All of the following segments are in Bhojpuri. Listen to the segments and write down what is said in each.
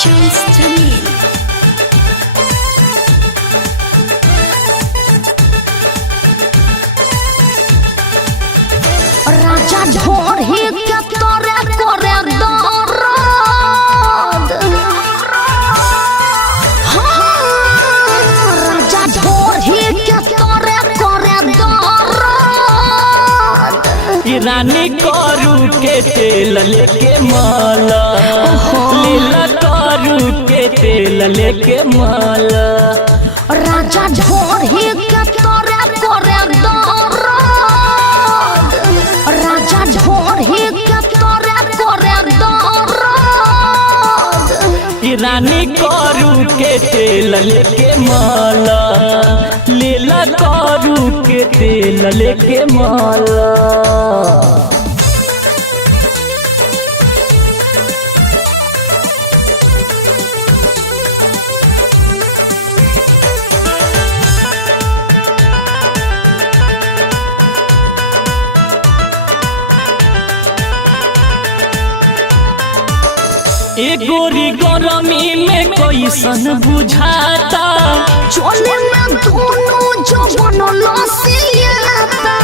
Productions Jamil। राजा ढोढ़ी के तोरे करे दर्द, राजा ढोढ़ी के तोरे करे दर्द। रानी करू के तेल लेके माला, लीला करू के तेल लेके माला। राजा ढोढ़ी के तोरे करे दर्द, राजा ढोढ़ी के तोरे करे दर्द। रानी करू के तेल लेके माला, लीला करू के तेल लेके माला। ए गोरी गरमी में कैसन बुझाता, चोले में दोनों जवान लसियाता,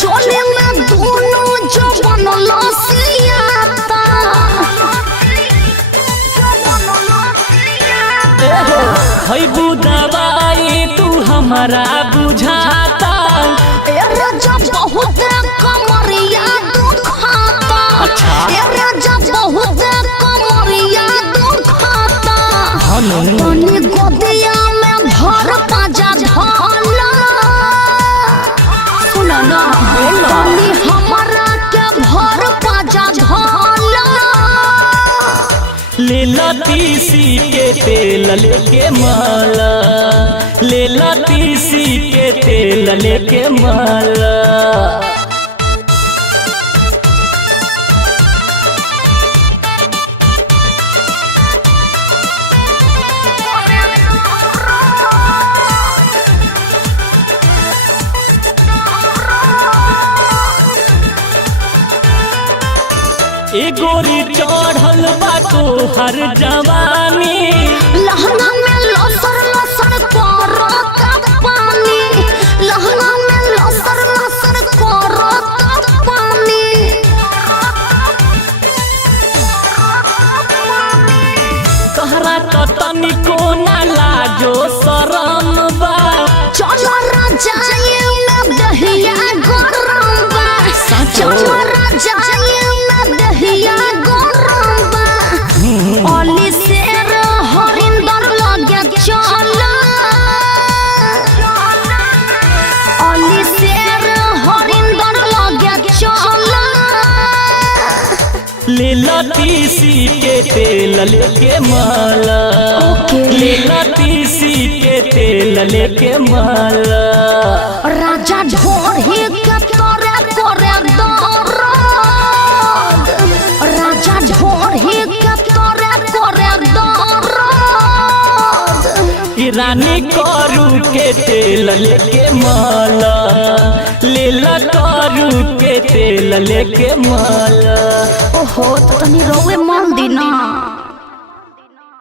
चोले में दोनों जवान लसियाता। खैबू दवाई तू हमारा बुझाता। ए राजा बहुत कमरिया दुखाता, अच्छा। ए राजा बहुत कमरिया दुखाता। हनु तनी गोदिया में भर पाजा ढाला, सुना ना तनी हमरा के भर पाजा ढाला। लेला तीसी के तेल लेके माला, लेला तीसी के तेल लेके माला। ए गोरी चढ़ल बाटो हर जवानी, लहंगा में लसर लसर करता पानी, लहंगा में लसर लसर करता पानी। तोहरा तो तनिको ना लाजो शरम बा। चलो राजा ये में दहिया गरम बा, चलो राजा ये में दहिया गरम बा। ओली शेर हरिंदर लगे चला, ओली शेर हरिंदर लगे चला। लेला तीसी के तेल लेके माला, लेला तीसी के तेल लेके माला। राजा ढोढ़ी के तोरे करे दर्द, राजा ढोढ़ी के तोरे करे दर्द। रानी करू के तेल लेके माला, लेला करू के तेल लेके माला। ओहो तो तनी रोवे मान दी ना।